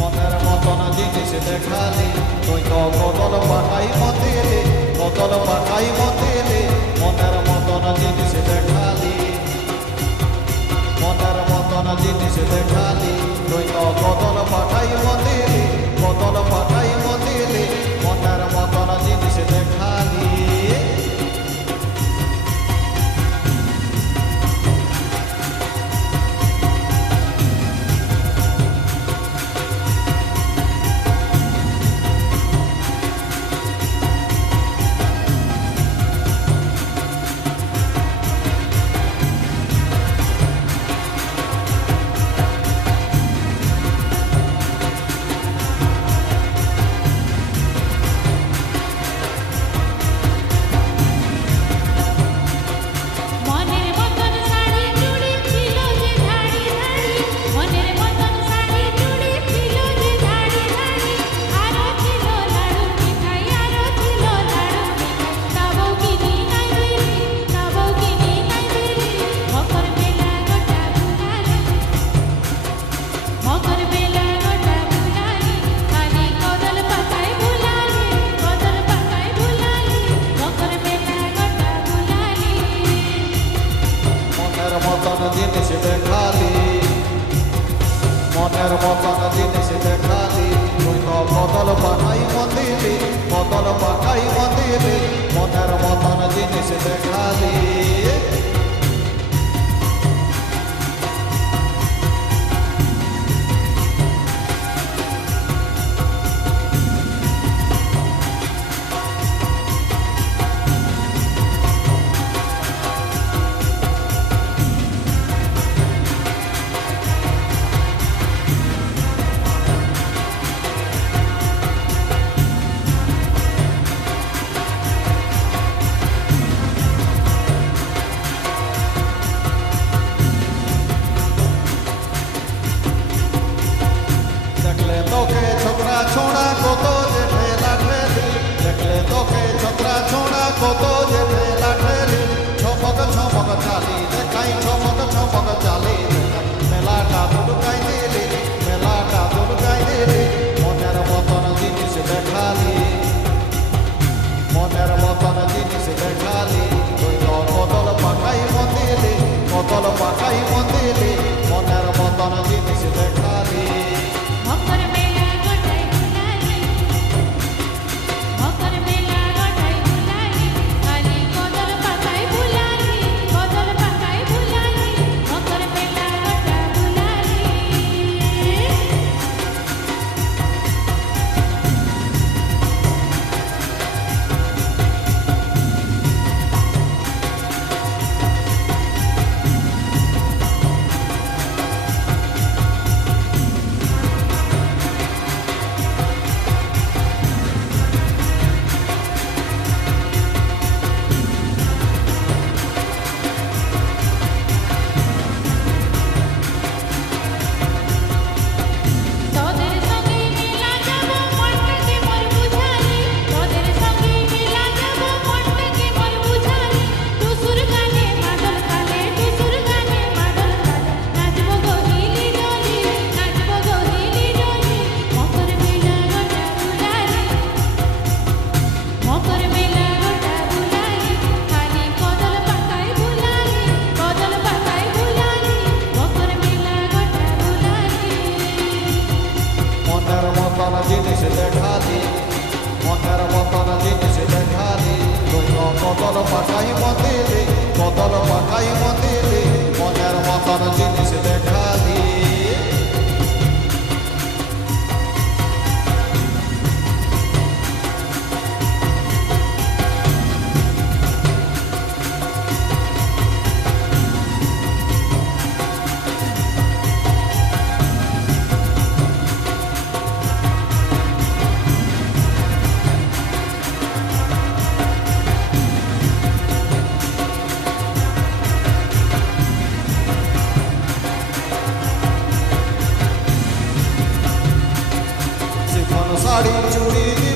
মনের মতন জিনিস দেখালি তুই তো বদল পাঠাই মতিলি বদল পাঠাই মতিলি মনের মতন জিনিস দেখালি মনের মতন জিনিস দেখালি তুই তো বদল পাঠাই মতিলি বদল পাঠাই মতিলি মনের মতন জিনিস দেখালি জিনিস দেখালি মনের মতন জিনিস দেখালি তুই তো বদল পাঠাই মন্দিলি বদল পাঠাই মন্দিলি মনের মতন জিনিস দেখালি তোকে ছোকরা ছোড়া কত যে ঠেলা ঠেলি দেখলে তোকে ছোকরা ছোড়া কত যে ঠেলা ঠেলি ছমক ছমক চালি দেখাই ছমক ছমক চালি মেলাটা দুর্গাই দিলি মেলাটা দুর্গাই দিলি মনের মতন জিনিস দেখালি মনের মতন জিনিস দেখালি তুই তো বদল পাঠাই মন্দিলি বদল পাঠাই মন্দিলি মনের মতন জিনিস দেখালি জিনিস দেখালি মনের মতন জিনিস দেখালি তুই বদল পাঠাই মন্দিলি বদল পাঠাই মন্দিলি মনের মতন জিনিস দেখালি শাড়ি চুড়ি